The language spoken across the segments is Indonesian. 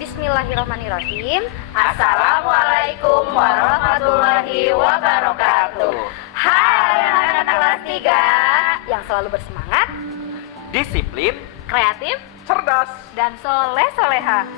Bismillahirrahmanirrahim. Assalamualaikum warahmatullahi wabarakatuh. Hai anak-anak kelas 3 yang selalu bersemangat, disiplin, kreatif, cerdas, dan soleh-soleha.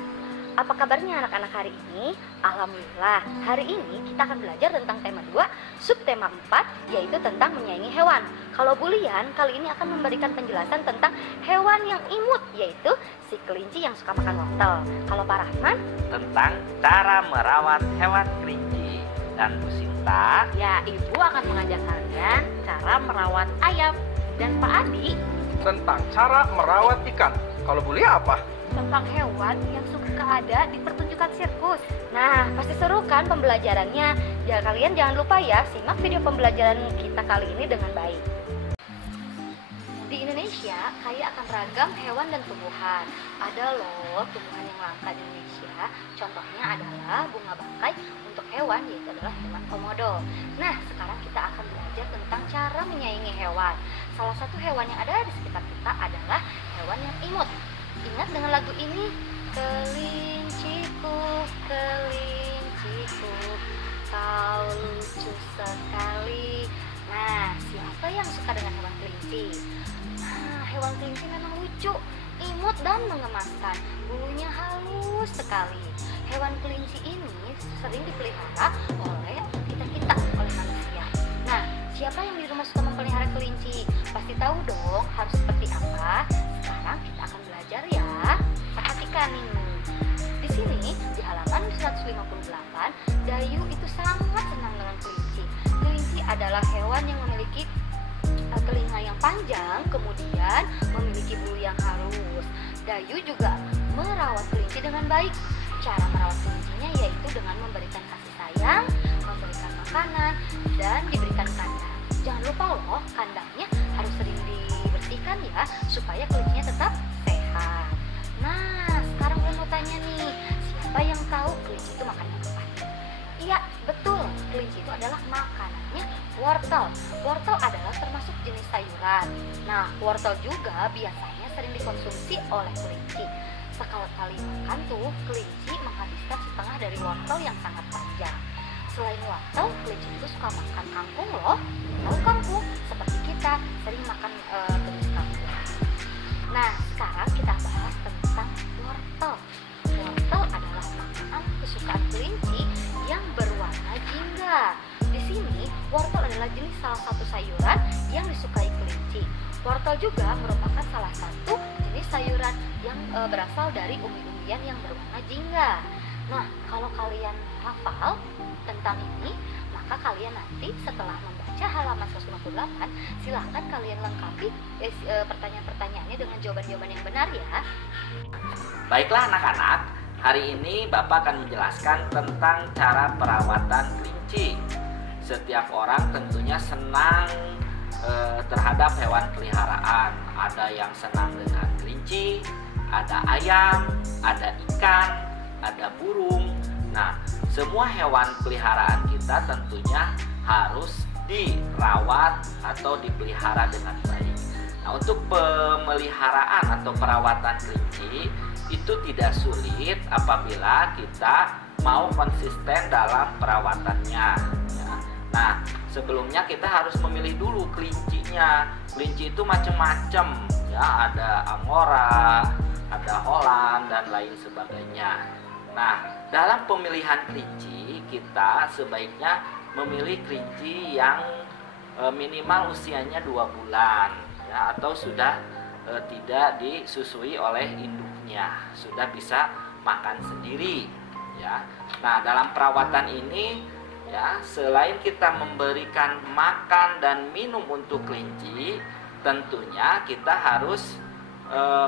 Apa kabarnya anak-anak hari ini? Alhamdulillah, hari ini kita akan belajar tentang tema 2, subtema 4, yaitu tentang menyayangi hewan. Kalau Bulian kali ini akan memberikan penjelasan tentang hewan yang imut, yaitu si kelinci yang suka makan wortel. Kalau Pak Rahman tentang cara merawat hewan kelinci. Dan Bu Sinta, ya, Ibu akan mengajak kalian cara merawat ayam. Dan Pak Adi tentang cara merawat ikan. Kalau Bulia apa? tentang hewan yang suka ada di pertunjukan sirkus. Nah, pasti seru kan pembelajarannya? Ya, kalian jangan lupa ya, simak video pembelajaran kita kali ini dengan baik. Di Indonesia kaya akan ragam hewan dan tumbuhan. Ada loh tumbuhan yang langka di Indonesia. Contohnya adalah bunga bangkai untuk hewan, yaitu adalah hewan komodo. Nah, sekarang kita akan belajar tentang cara menyayangi hewan. Salah satu hewan yang ada di sekitar kita adalah hewan yang imut. Ingat dengan lagu ini? Kelinciku, kelinciku, kau lucu sekali. Nah, siapa yang suka dengan hewan kelinci? Nah, hewan kelinci memang lucu, imut, dan mengemaskan. Bulunya halus sekali. Hewan kelinci ini sering dipelihara oleh kita-kita, oleh manusia. Nah, siapa yang di rumah suka memelihara kelinci? Pasti tahu dong harus seperti apa. Sekarang kita akan belajar ya. Perhatikan nih. Di sini di halaman 158, Dayu itu sangat senang dengan kelinci. Kelinci adalah hewan yang memiliki telinga yang panjang, kemudian memiliki bulu yang halus. Dayu juga merawat kelinci dengan baik. Cara merawat kelincinya yaitu dengan memberikan kasih sayang, memberikan makanan, dan diberikan kandang. Jangan lupa loh, kandangnya harus sering dibersihkan ya, supaya kelincinya tetap sehat. Nah, sekarang gue mau tanya nih, siapa yang tahu kelinci itu makannya apa? Iya, betul, kelinci itu adalah makanannya wortel. Wortel adalah termasuk jenis sayuran. Nah, wortel juga biasanya sering dikonsumsi oleh kelinci. Sekali-kali makan tuh, kelinci menghabiskan setengah dari wortel yang sangat panjang. Selain wortel, kelinci itu suka makan kangkung loh. Tahu kangkung? Seperti kita sering makan jenis kangkung. Nah, sekarang kita bahas tentang wortel. Wortel adalah makanan kesukaan kelinci yang berwarna jingga. Di sini, wortel adalah jenis salah satu sayuran yang disukai kelinci. Wortel juga merupakan salah satu jenis sayuran yang berasal dari umbi-umbian yang berwarna jingga. Nah, kalau kalian hafal tentang ini, maka kalian nanti setelah membaca halaman 158, silahkan kalian lengkapi pertanyaan-pertanyaannya dengan jawaban-jawaban yang benar ya. baiklah anak-anak, hari ini Bapak akan menjelaskan tentang cara perawatan kelinci. Setiap orang tentunya senang terhadap hewan peliharaan. Ada yang senang dengan kelinci, ada ayam, ada ikan, ada burung. Nah, semua hewan peliharaan kita tentunya harus dirawat atau dipelihara dengan baik. Nah, untuk pemeliharaan atau perawatan kelinci itu tidak sulit apabila kita mau konsisten dalam perawatannya. Ya. Nah, sebelumnya kita harus memilih dulu kelincinya. Kelinci itu macam-macam, ya, ada Angora, ada Holland, dan lain sebagainya. Nah, dalam pemilihan kelinci kita sebaiknya memilih kelinci yang minimal usianya 2 bulan ya, atau sudah tidak disusui oleh induknya, sudah bisa makan sendiri ya. Nah, dalam perawatan ini ya, selain kita memberikan makan dan minum untuk kelinci, tentunya kita harus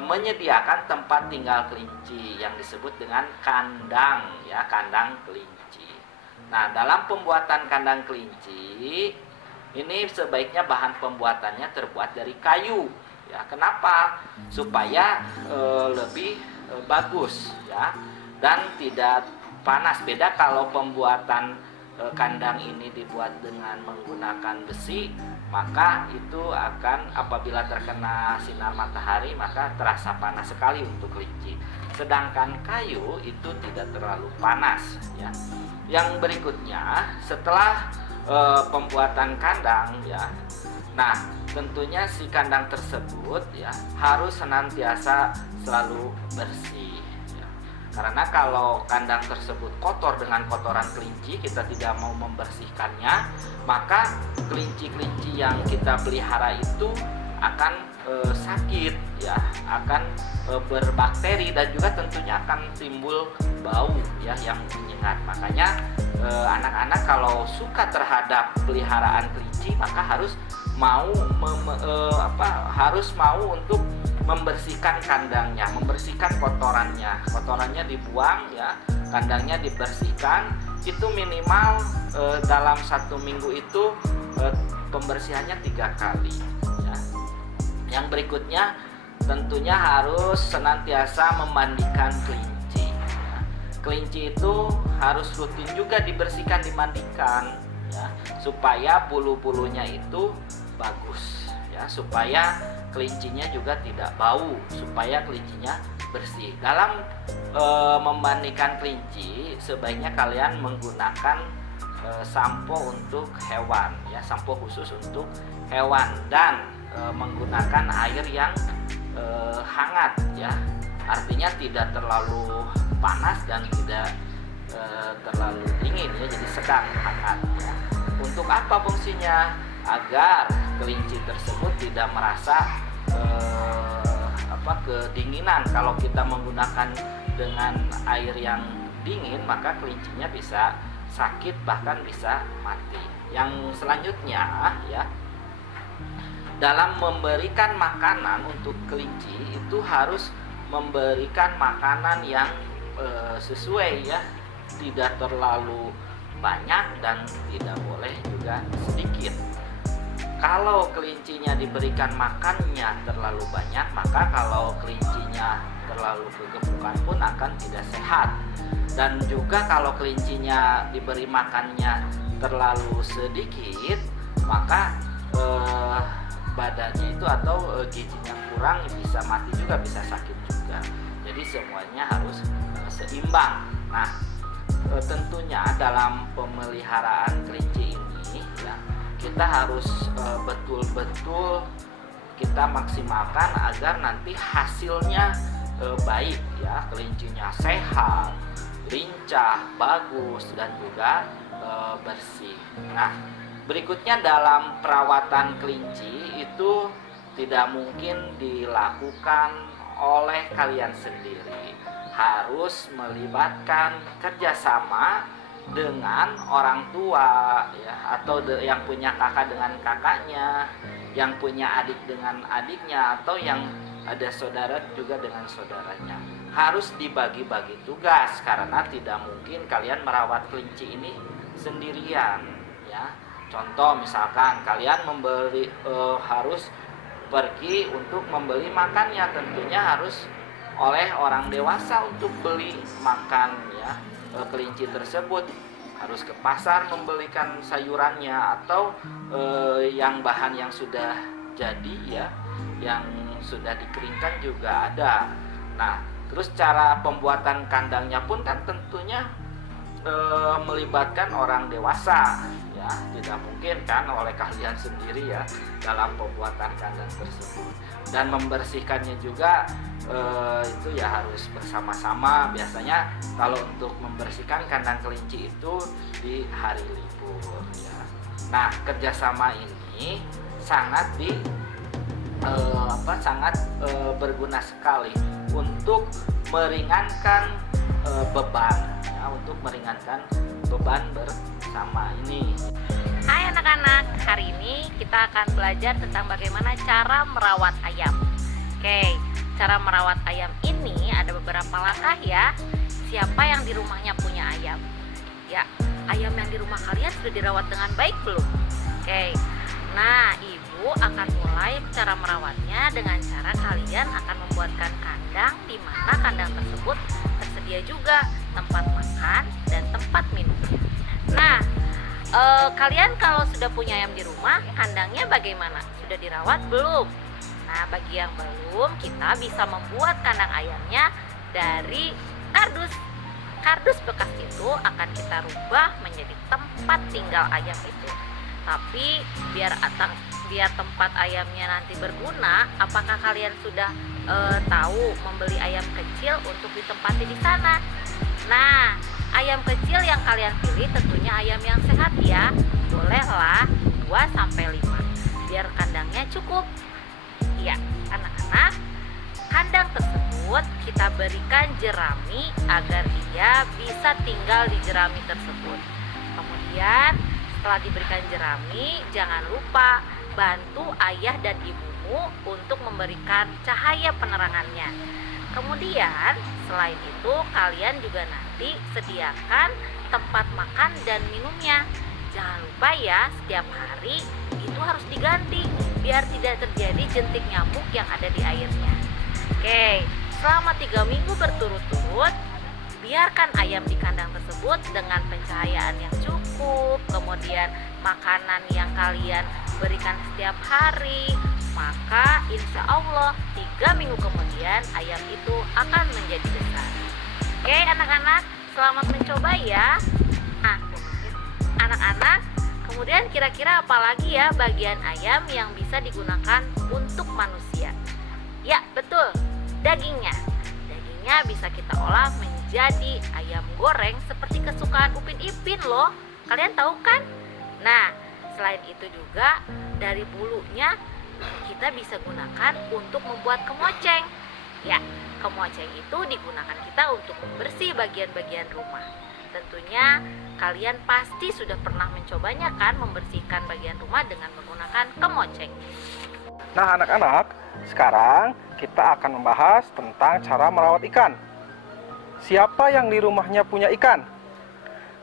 menyediakan tempat tinggal kelinci yang disebut dengan kandang ya, kandang kelinci. Nah, dalam pembuatan kandang kelinci ini sebaiknya bahan pembuatannya terbuat dari kayu ya. Kenapa? Supaya lebih bagus ya, dan tidak panas. Beda kalau pembuatan kandang ini dibuat dengan menggunakan besi, maka itu akan apabila terkena sinar matahari maka terasa panas sekali untuk kelinci. Sedangkan kayu itu tidak terlalu panas ya. Yang berikutnya setelah pembuatan kandang ya, nah tentunya si kandang tersebut ya harus senantiasa selalu bersih ya. Karena kalau kandang tersebut kotor dengan kotoran kelinci, kita tidak mau membersihkannya, maka kelinci-kelinci yang kita pelihara itu akan sakit ya, akan berbakteri, dan juga tentunya akan timbul bau ya yang menyengat. Makanya anak-anak kalau suka terhadap peliharaan kelinci maka harus mau untuk membersihkan kandangnya, membersihkan kotorannya dibuang ya, kandangnya dibersihkan. Itu minimal dalam 1 minggu itu pembersihannya 3 kali ya. Yang berikutnya tentunya harus senantiasa memandikan kelinci ya. Kelinci itu harus rutin juga dibersihkan, dimandikan ya, supaya bulu-bulunya itu bagus ya, supaya kelincinya juga tidak bau, supaya kelincinya bersih. Dalam memandikan kelinci sebaiknya kalian menggunakan sampo untuk hewan ya, sampo khusus untuk hewan, dan menggunakan air yang hangat ya, artinya tidak terlalu panas dan tidak terlalu dingin ya, jadi sedang hangat ya. Untuk apa fungsinya? Agar kelinci tersebut tidak merasa kedinginan. Kalau kita menggunakan dengan air yang dingin maka kelincinya bisa sakit, bahkan bisa mati. Yang selanjutnya ya, dalam memberikan makanan untuk kelinci itu harus memberikan makanan yang sesuai ya, tidak terlalu banyak dan tidak boleh juga sedikit. Kalau kelincinya diberikan makannya terlalu banyak, maka kalau kelincinya terlalu kegemukan pun akan tidak sehat. Dan juga kalau kelincinya diberi makannya terlalu sedikit, maka badannya itu atau gizinya kurang, bisa mati juga, bisa sakit juga. Jadi semuanya harus seimbang. Nah, tentunya dalam pemeliharaan kelinci ini ya, kita harus betul-betul kita maksimalkan agar nanti hasilnya baik ya, kelincinya sehat, lincah, bagus, dan juga bersih. Nah, berikutnya dalam perawatan kelinci itu tidak mungkin dilakukan oleh kalian sendiri, harus melibatkan kerjasama dengan orang tua ya, atau yang punya kakak dengan kakaknya, yang punya adik dengan adiknya, atau yang ada saudara juga dengan saudaranya. Harus dibagi-bagi tugas karena tidak mungkin kalian merawat kelinci ini sendirian ya. Contoh misalkan kalian harus pergi untuk membeli makannya, tentunya harus oleh orang dewasa untuk beli makan ya. Kelinci tersebut harus ke pasar membelikan sayurannya, atau yang bahan yang sudah jadi ya, yang sudah dikeringkan juga ada. Nah, terus cara pembuatan kandangnya pun kan tentunya melibatkan orang dewasa ya. ya, tidak mungkin kan oleh kalian sendiri ya dalam pembuatan kandang tersebut. Dan membersihkannya juga itu ya harus bersama-sama. Biasanya kalau untuk membersihkan kandang kelinci itu di hari libur ya. Nah, kerjasama ini sangat berguna sekali untuk meringankan beban ya, untuk meringankan beban bersama ini. Hai anak-anak, hari ini kita akan belajar tentang bagaimana cara merawat ayam. Oke, cara merawat ayam ini ada beberapa langkah ya. Siapa yang di rumahnya punya ayam? Ya, ayam yang di rumah kalian sudah dirawat dengan baik belum? Oke, nah ibu akan mulai cara merawatnya dengan cara kalian akan membuatkan kandang, di mana kandang tersebut tersedia juga tempat makan dan tempat minum. Nah, kalian kalau sudah punya ayam di rumah, kandangnya bagaimana? Sudah dirawat belum? Nah, bagi yang belum, kita bisa membuat kandang ayamnya dari kardus. Kardus bekas itu akan kita rubah menjadi tempat tinggal ayam itu. Tapi biar tempat ayamnya nanti berguna, apakah kalian sudah tahu membeli ayam kecil untuk ditempati di sana? Nah, ayam kecil yang kalian pilih tentunya ayam yang sehat ya. Bolehlah 2-5 biar kandangnya cukup. Ya, anak-anak, kandang tersebut kita berikan jerami agar dia bisa tinggal di jerami tersebut. Kemudian setelah diberikan jerami, jangan lupa bantu ayah dan ibumu untuk memberikan cahaya penerangannya. Kemudian selain itu kalian juga nanti sediakan tempat makan dan minumnya. Jangan lupa ya, setiap hari itu harus diganti biar tidak terjadi jentik nyamuk yang ada di airnya. Oke, selama 3 minggu berturut-turut biarkan ayam di kandang tersebut dengan pencahayaan yang cukup, kemudian makanan yang kalian berikan setiap hari. Maka insya Allah 3 minggu kemudian ayam itu akan menjadi besar. Oke anak-anak, selamat mencoba ya. Nah, anak-anak, kemudian kira-kira apalagi ya bagian ayam yang bisa digunakan untuk manusia? Ya betul, dagingnya. Dagingnya bisa kita olah menjadi ayam goreng seperti kesukaan Upin Ipin loh. Kalian tahu kan? Nah, selain itu juga dari bulunya kita bisa gunakan untuk membuat kemoceng. Ya, kemoceng itu digunakan kita untuk membersih bagian-bagian rumah. Tentunya kalian pasti sudah pernah mencobanya kan, membersihkan bagian rumah dengan menggunakan kemoceng. Nah anak-anak, sekarang kita akan membahas tentang cara merawat ikan. Siapa yang di rumahnya punya ikan?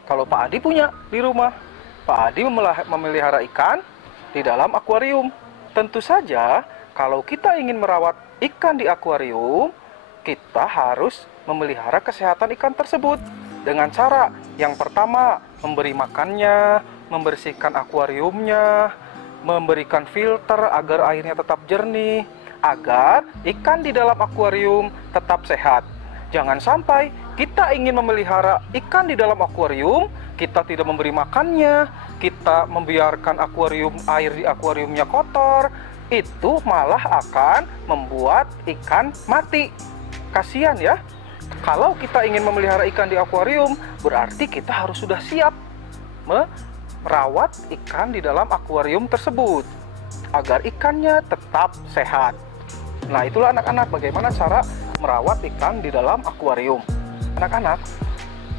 Kalau Pak Adi punya di rumah, Pak Adi memelihara ikan di dalam akuarium. Tentu saja kalau kita ingin merawat ikan di akuarium, kita harus memelihara kesehatan ikan tersebut dengan cara yang pertama memberi makannya, membersihkan akuariumnya, memberikan filter agar airnya tetap jernih, agar ikan di dalam akuarium tetap sehat. Jangan sampai kita ingin memelihara ikan di dalam akuarium, kita tidak memberi makannya, kita membiarkan air di akuariumnya kotor, itu malah akan membuat ikan mati. Kasihan ya. Kalau kita ingin memelihara ikan di akuarium, berarti kita harus sudah siap merawat ikan di dalam akuarium tersebut agar ikannya tetap sehat. Nah, itulah anak-anak bagaimana cara merawat ikan di dalam akuarium. Anak-anak,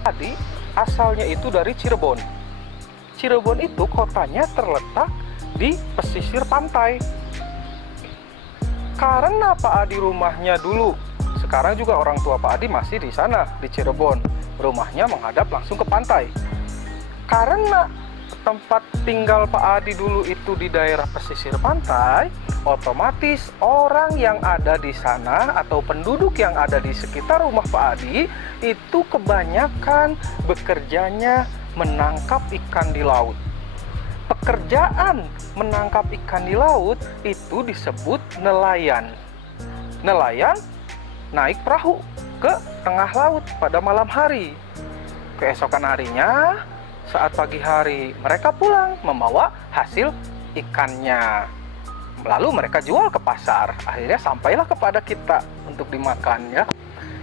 tadi asalnya itu dari Cirebon. Cirebon itu kotanya terletak di pesisir pantai. Karena Pak Adi rumahnya dulu, sekarang juga orang tua Pak Adi masih di sana, di Cirebon. Rumahnya menghadap langsung ke pantai. Karena tempat tinggal Pak Adi dulu itu di daerah pesisir pantai, otomatis orang yang ada di sana atau penduduk yang ada di sekitar rumah Pak Adi itu kebanyakan bekerjanya menangkap ikan di laut. Pekerjaan menangkap ikan di laut itu disebut nelayan. Nelayan naik perahu ke tengah laut pada malam hari. Keesokan harinya saat pagi hari mereka pulang membawa hasil ikannya. Lalu mereka jual ke pasar. Akhirnya sampailah kepada kita untuk dimakan ya.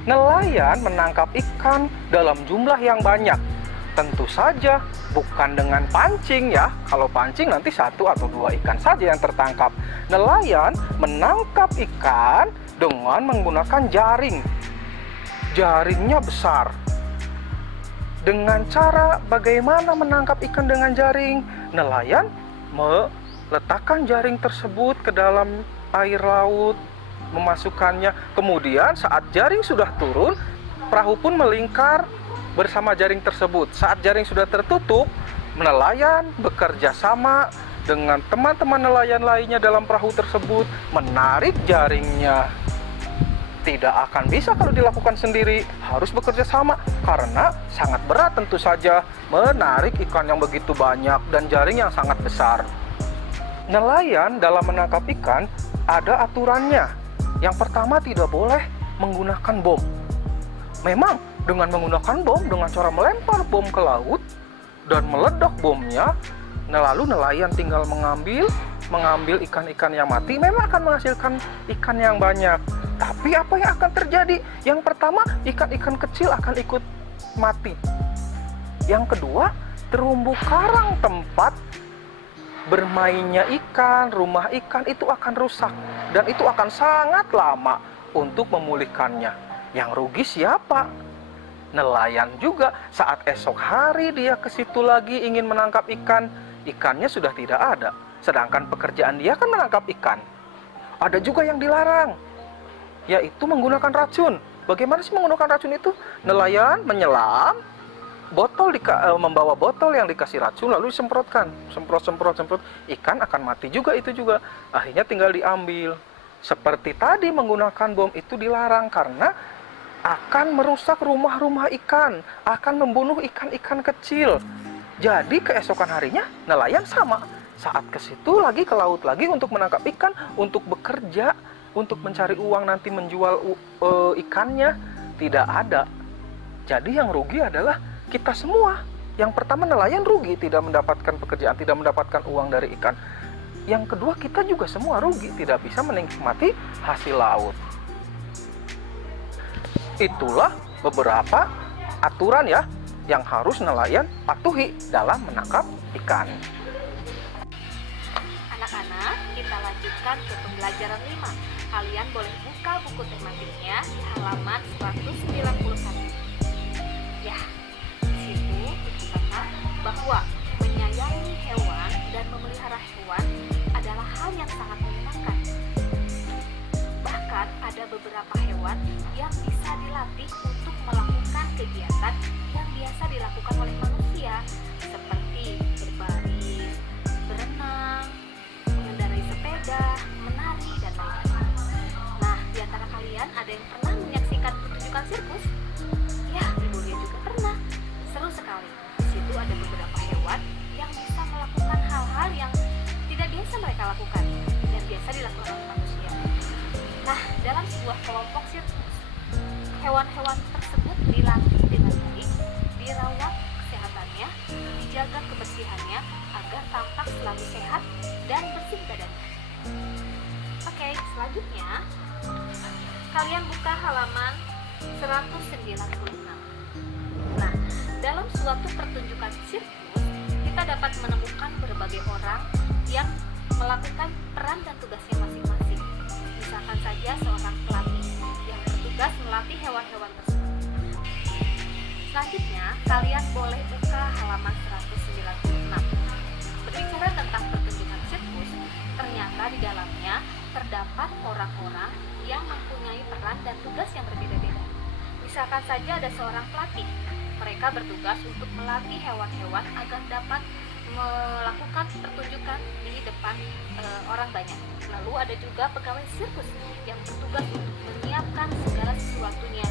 Nelayan menangkap ikan dalam jumlah yang banyak. Tentu saja bukan dengan pancing ya. Kalau pancing nanti 1 atau 2 ikan saja yang tertangkap. Nelayan menangkap ikan dengan menggunakan jaring. Jaringnya besar. Dengan cara bagaimana menangkap ikan dengan jaring? Nelayan meletakkan jaring tersebut ke dalam air laut, memasukkannya. Kemudian saat jaring sudah turun, perahu pun melingkar bersama jaring tersebut. Saat jaring sudah tertutup, nelayan bekerja sama dengan teman-teman nelayan lainnya dalam perahu tersebut menarik jaringnya. Tidak akan bisa kalau dilakukan sendiri, harus bekerja sama karena sangat berat tentu saja menarik ikan yang begitu banyak dan jaring yang sangat besar. Nelayan dalam menangkap ikan ada aturannya. Yang pertama, tidak boleh menggunakan bom. Memang dengan menggunakan bom, dengan cara melempar bom ke laut dan meledak bomnya, lalu nelayan tinggal mengambil ikan-ikan yang mati, memang akan menghasilkan ikan yang banyak. Tapi apa yang akan terjadi? Yang pertama, ikan-ikan kecil akan ikut mati. Yang kedua, terumbu karang tempat bermainnya ikan, rumah ikan itu akan rusak. Dan itu akan sangat lama untuk memulihkannya. Yang rugi siapa? Nelayan juga. Saat esok hari dia ke situ lagi ingin menangkap ikan, ikannya sudah tidak ada. Sedangkan pekerjaan dia kan menangkap ikan. Ada juga yang dilarang, yaitu menggunakan racun. Bagaimana sih menggunakan racun itu? Nelayan menyelam, membawa botol yang dikasih racun lalu disemprotkan, semprot, ikan akan mati juga itu juga. Akhirnya tinggal diambil. Seperti tadi menggunakan bom itu dilarang karena akan merusak rumah-rumah ikan, akan membunuh ikan-ikan kecil. Jadi keesokan harinya nelayan sama, saat ke situ lagi ke laut lagi untuk menangkap ikan, untuk bekerja, untuk mencari uang nanti menjual ikannya, tidak ada. Jadi yang rugi adalah kita semua. Yang pertama, nelayan rugi, tidak mendapatkan pekerjaan, tidak mendapatkan uang dari ikan. Yang kedua, kita juga semua rugi, tidak bisa menikmati hasil laut. Itulah beberapa aturan ya yang harus nelayan patuhi dalam menangkap ikan. Anak-anak, kita lanjutkan ke pembelajaran 5. Kalian boleh buka buku tematiknya di halaman 191. Ya, di situ tercatat bahwa menyayangi hewan dan memelihara hewan adalah hal yang sangat menyenangkan. Bahkan ada beberapa hewan yang bisa dilatih untuk melakukan kegiatan yang biasa dilakukan oleh manusia, seperti berbaris, berenang, mengendarai sepeda, menari, dan lain-lain. Nah, di antara kalian ada yang pernah menyaksikan pertunjukan sirkus? Ya, Ibu Lia juga pernah. Seru sekali. Di situ ada beberapa hewan yang bisa melakukan hal-hal yang tidak biasa mereka lakukan dan biasa dilakukan oleh manusia. Nah, dalam sebuah kelompok sirkus, hewan-hewan tersebut dilatih dengan baik, dirawat kesehatannya, dijaga kebersihannya agar tampak selalu sehat dan bersih badannya. Oke, selanjutnya kalian buka halaman 196. Nah, dalam suatu pertunjukan sirkus, kita dapat menemukan berbagai orang yang melakukan peran dan tugasnya masing-masing. Misalkan saja seorang pelatih yang bertugas melatih hewan-hewan tersebut. Selanjutnya, kalian boleh buka halaman 196. Berbicara tentang pertunjukan sirkus, ternyata di dalamnya terdapat orang-orang yang mempunyai peran dan tugas yang berbeda-beda. Misalkan saja ada seorang pelatih. Mereka bertugas untuk melatih hewan-hewan agar dapat melakukan pertunjukan di depan orang banyak. Lalu ada juga pegawai sirkus yang bertugas untuk menyiapkan segala sesuatunya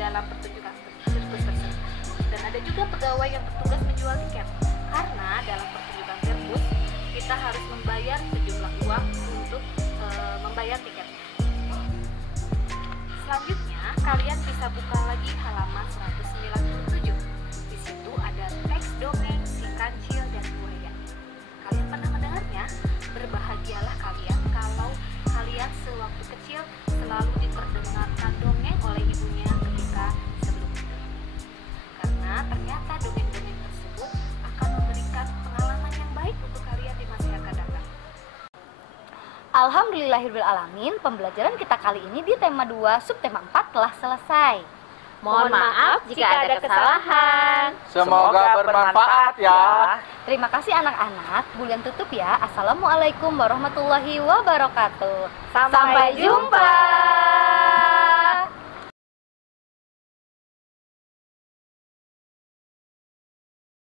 dalam pertunjukan sirkus tersebut. Dan ada juga pegawai yang bertugas menjual tiket. Karena dalam pertunjukan sirkus kita harus membayar sejumlah uang untuk membayar tiket. Selanjutnya, kalian bisa buka lagi halaman 197. Di situ ada teks dongeng si Alhamdulillahirrahmanirrahim, pembelajaran kita kali ini di tema 2, subtema 4 telah selesai. Mohon maaf jika ada kesalahan. Semoga bermanfaat ya. Terima kasih anak-anak. Bulan tutup ya. Assalamualaikum warahmatullahi wabarakatuh. Sampai jumpa.